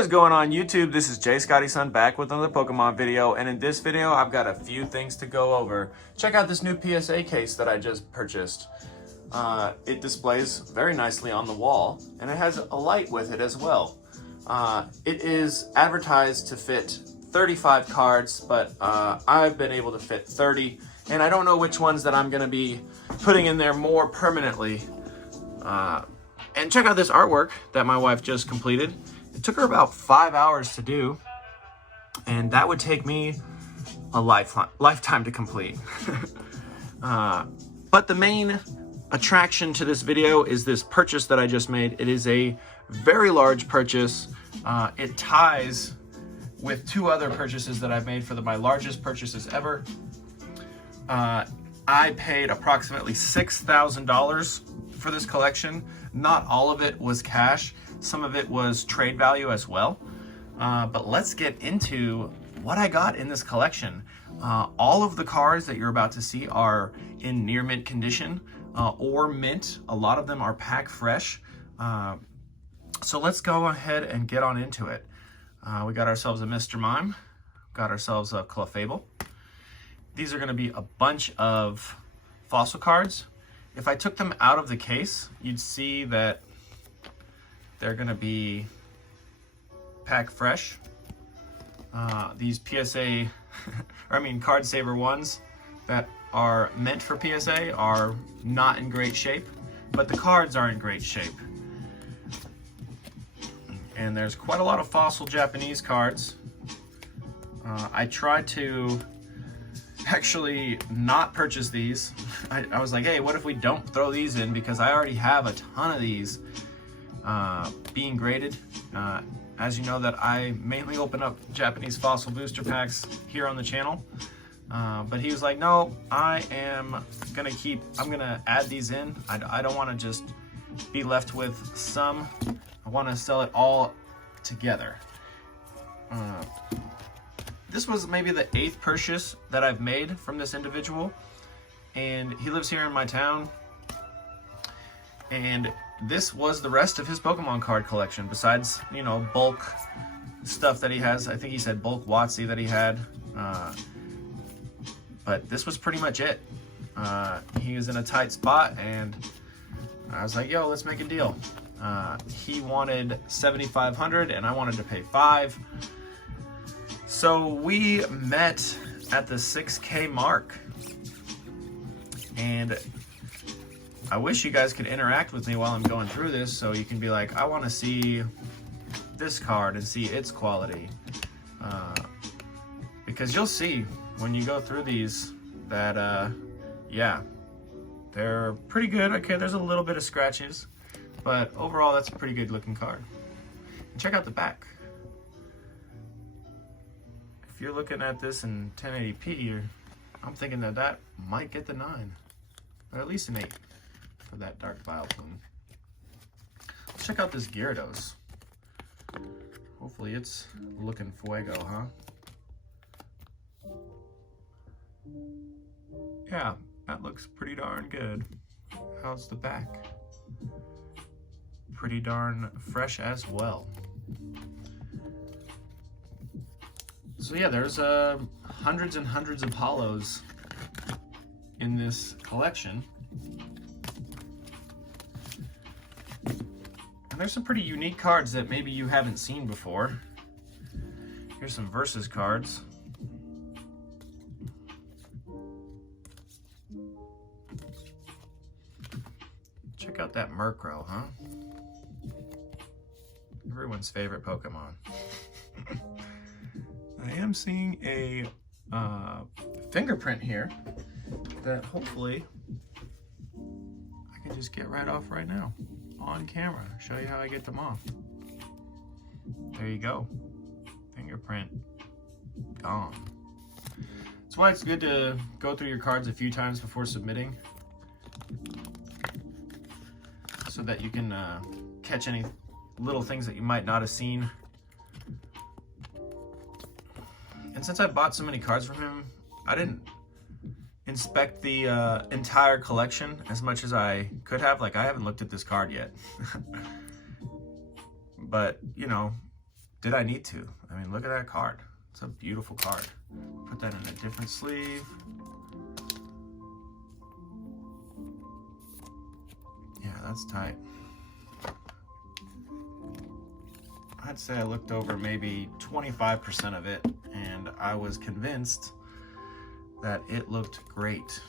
What is going on YouTube? This is Jay Scotty Son back with another Pokemon video, and in this video I've got a few things to go over. Check out this new PSA case that I just purchased. It displays very nicely on the wall, and it has a light with it as well. It is advertised to fit 35 cards, but I've been able to fit 30, and I don't know which ones that I'm going to be putting in there more permanently. And check out this artwork that my wife just completed. It took her about 5 hours to do, and that would take me a lifetime to complete. But the main attraction to this video is this purchase that I just made. It is a very large purchase. It ties with two other purchases that I've made for my largest purchases ever. I paid approximately $6,000 for this collection. Not all of it was cash. Some of it was trade value as well. But let's get into what I got in this collection. All of the cards that you're about to see are in near mint condition or mint. A lot of them are pack fresh. So let's go ahead and get on into it. We got ourselves a Mr. Mime, got ourselves a Clefable. These are going to be a bunch of fossil cards. If I took them out of the case, you'd see that they're going to be pack fresh. These PSA, card saver ones that are meant for PSA are not in great shape, but the cards are in great shape. And there's quite a lot of fossil Japanese cards. I tried to actually not purchase these. I was like, hey, what if we don't throw these in, because I already have a ton of these being graded. As you know, that I mainly open up Japanese fossil booster packs here on the channel. But he was like, no, I'm gonna add these in. I don't want to just be left with some. I want to sell it all together. This was maybe the 8th purchase that I've made from this individual, and he lives here in my town. And this was the rest of his Pokemon card collection, besides, you know, bulk stuff that he has. I think he said bulk WotC that he had. But this was pretty much it. He was in a tight spot, and I was like, yo, let's make a deal. He wanted $7,500 and I wanted to pay $5,000. So we met at the 6K mark. And I wish you guys could interact with me while I'm going through this, so you can be like, I want to see this card and see its quality. Because you'll see when you go through these that, yeah, they're pretty good. Okay, there's a little bit of scratches, but overall that's a pretty good looking card. And check out the back. If you're looking at this in 1080p, I'm thinking that might get the 9, or at least an 8 for that dark Vileplume. Let's check out this Gyarados. Hopefully it's looking fuego, huh? Yeah, that looks pretty darn good. How's the back? Pretty darn fresh as well. So yeah, there's hundreds and hundreds of holos in this collection. And there's some pretty unique cards that maybe you haven't seen before. Here's some versus cards. Check out that Murkrow, huh? Everyone's favorite Pokemon. I am seeing a fingerprint here that hopefully I can just get right off right now on camera. Show you how I get them off. There you go. Fingerprint gone. That's why it's good to go through your cards a few times before submitting, so that you can catch any little things that you might not have seen. And since I bought so many cards from him, I didn't inspect the entire collection as much as I could have. Like, I haven't looked at this card yet. But, you know, did I need to? I mean, look at that card. It's a beautiful card. Put that in a different sleeve. Yeah, that's tight. I'd say I looked over maybe 25% of it, and I was convinced that it looked great.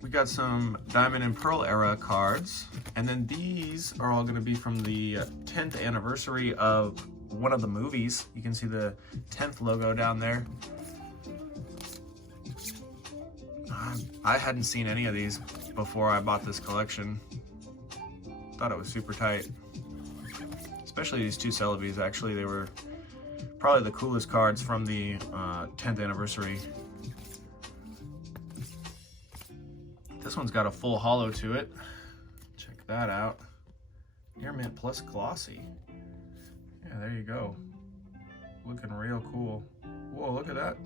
We got some Diamond and Pearl era cards, and then these are all going to be from the 10th anniversary of one of the movies. You can see the 10th logo down there. I hadn't seen any of these before I bought this collection. Thought it was super tight. Especially these two Celebes. Actually, they were probably the coolest cards from the 10th anniversary. This one's got a full holo to it. Check that out. Air Mint plus glossy. Yeah, there you go. Looking real cool. Whoa, look at that.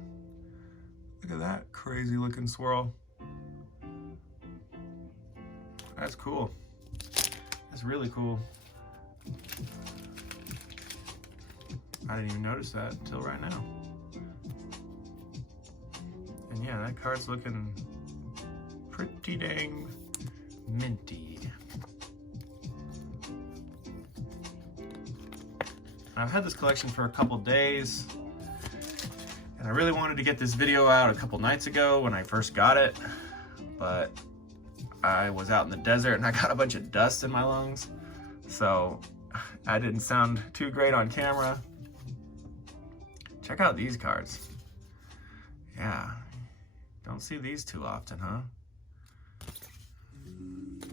Look at that crazy looking swirl. That's cool. That's really cool. I didn't even notice that until right now. And yeah, that card's looking pretty dang minty. I've had this collection for a couple days, and I really wanted to get this video out a couple nights ago when I first got it, but I was out in the desert and I got a bunch of dust in my lungs, so I didn't sound too great on camera. Check out these cards. Yeah, don't see these too often, huh?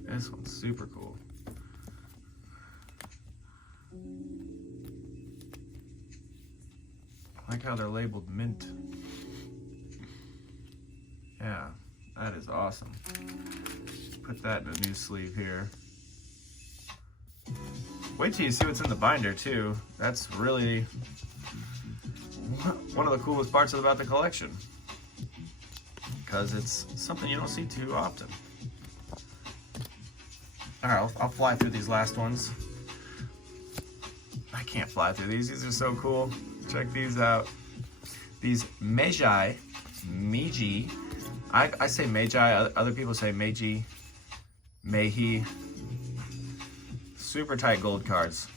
This one's super cool. I like how they're labeled mint. Yeah, that is awesome. Put that in a new sleeve here. Wait till you see what's in the binder too. That's really one of the coolest parts about the collection, because it's something you don't see too often. All right, I'll fly through these last ones. I can't fly through these. These are so cool. Check these out. These Meiji. I say Meiji. Other people say Meiji. Meiji. Super tight gold cards.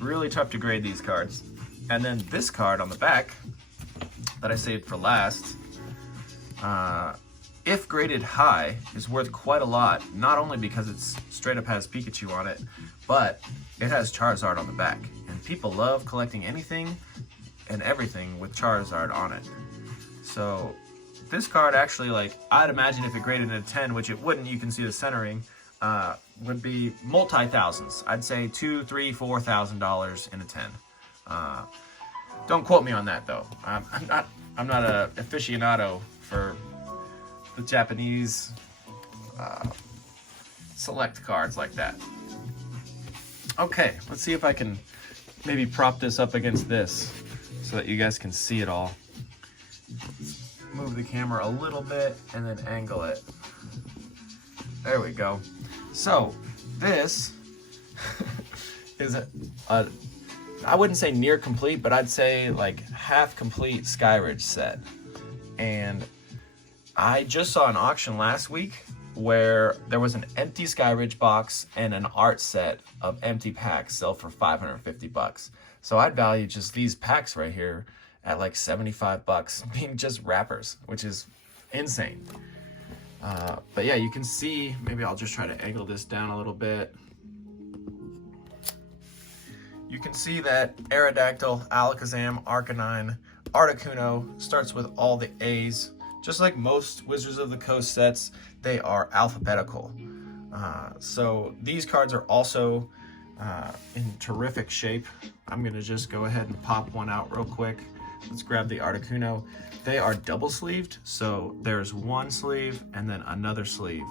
Really tough to grade these cards. And then this card on the back that I saved for last, if graded high, is worth quite a lot. Not only because it's straight up has Pikachu on it, but it has Charizard on the back. And people love collecting anything and everything with Charizard on it. So this card actually, like, I'd imagine if it graded in a 10, which it wouldn't, you can see the centering, would be multi-thousands. I'd say $2,000, $3,000, $4,000 in a 10. Don't quote me on that though. I'm not a aficionado for the Japanese select cards like that. Okay, let's see if I can maybe prop this up against this so that you guys can see it all. Move the camera a little bit and then angle it. There we go. So this is I wouldn't say near complete, but I'd say like half complete Skyridge set. And I just saw an auction last week where there was an empty Skyridge box and an art set of empty packs sell for $550. So I'd value just these packs right here at like $75, being just wrappers, which is insane. But yeah, you can see, maybe I'll just try to angle this down a little bit. You can see that Aerodactyl, Alakazam, Arcanine, Articuno starts with all the A's. Just like most Wizards of the Coast sets, they are alphabetical. So these cards are also in terrific shape. I'm gonna just go ahead and pop one out real quick. Let's grab the Articuno. They are double sleeved, so there's one sleeve and then another sleeve.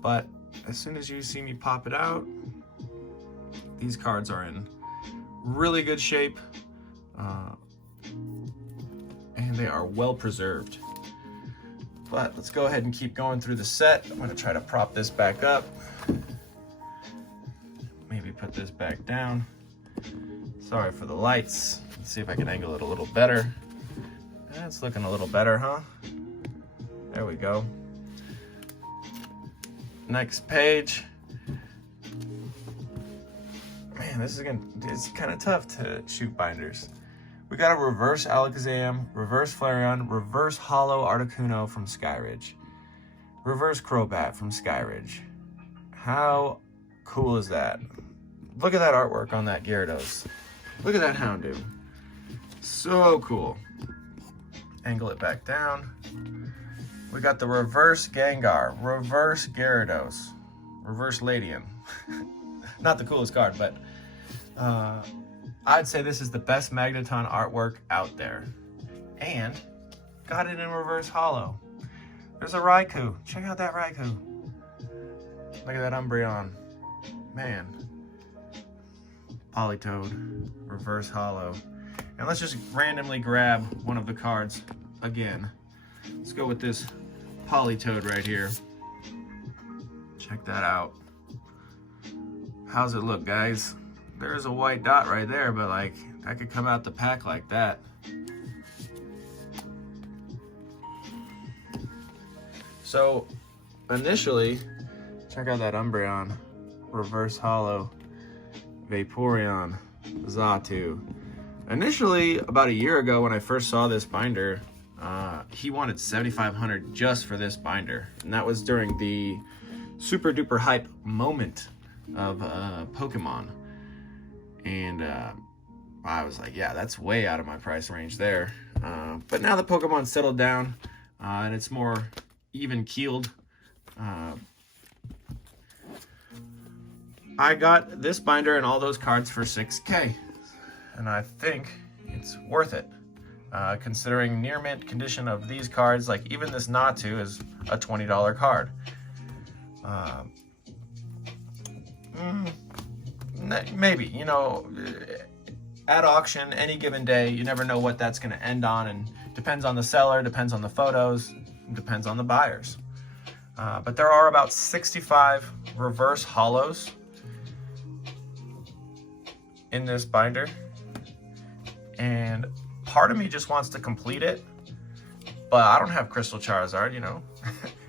But as soon as you see me pop it out, these cards are in really good shape. and they are well preserved. But let's go ahead and keep going through the set. I'm gonna try to prop this back up. Maybe put this back down. Sorry for the lights. Let's see if I can angle it a little better. It's looking a little better, huh? There we go. Next page. Man, it's kind of tough to shoot binders. We got a reverse Alakazam, reverse Flareon, reverse Hollow Articuno from Skyridge, reverse Crobat from Skyridge. How cool is that? Look at that artwork on that Gyarados. Look at that Houndoom. So cool. Angle it back down. We got the reverse Gengar, reverse Gyarados, reverse Ladian. Not the coolest card, but I'd say this is the best Magneton artwork out there. And got it in reverse hollow. There's a Raikou. Check out that Raikou. Look at that Umbreon. Man. Politoed, reverse hollow. And let's just randomly grab one of the cards again. Let's go with this Politoed right here. Check that out. How's it look, guys? There's a white dot right there, but like, that could come out the pack like that. So, initially, check out that Umbreon, reverse hollow, Vaporeon, Xatu. Initially, about a year ago when I first saw this binder, he wanted $7,500 just for this binder. And that was during the super duper hype moment of Pokemon. And I was like, yeah, that's way out of my price range there. But now the Pokemon settled down and it's more even keeled. I got this binder and all those cards for $6K. And I think it's worth it. Considering near mint condition of these cards, like even this Natu is a $20 card. Maybe, you know, at auction, any given day, you never know what that's going to end on, and depends on the seller, depends on the photos, depends on the buyers. But there are about 65 reverse hollows in this binder, and part of me just wants to complete it, but I don't have Crystal Charizard, you know.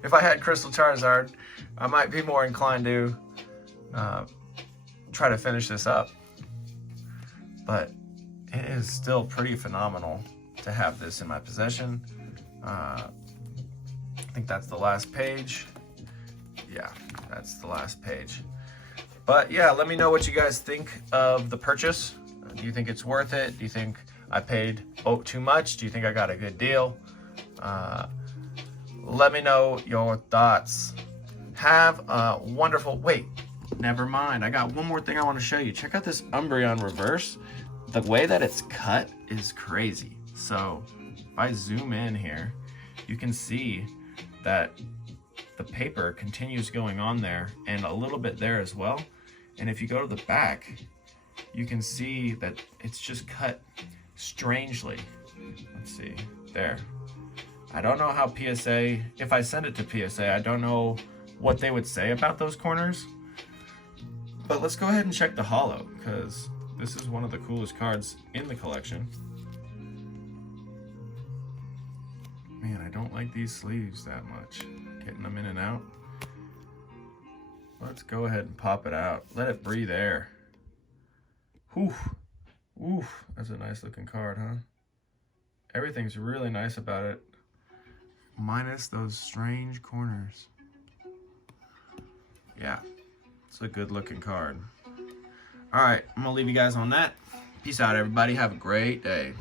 If I had Crystal Charizard, I might be more inclined to try to finish this up. But it is still pretty phenomenal to have this in my possession. I think that's the last page. Yeah, that's the last page. But yeah, let me know what you guys think of the purchase. Do you think it's worth it? Do you think I paid too much? Do you think I got a good deal? Let me know your thoughts. Have a wonderful, wait, never mind. I got one more thing I want to show you. Check out this Umbreon reverse. The way that it's cut is crazy. So if I zoom in here, you can see that the paper continues going on there and a little bit there as well. And if you go to the back, you can see that it's just cut strangely. Let's see, there. I don't know how PSA, if I send it to PSA, I don't know what they would say about those corners. But let's go ahead and check the holo, because this is one of the coolest cards in the collection. Man, I don't like these sleeves that much. Getting them in and out. Let's go ahead and pop it out. Let it breathe air. Whew. Oof, that's a nice looking card, huh? Everything's really nice about it, minus those strange corners. Yeah, it's a good looking card. All right, I'm gonna leave you guys on that. Peace out, everybody. Have a great day.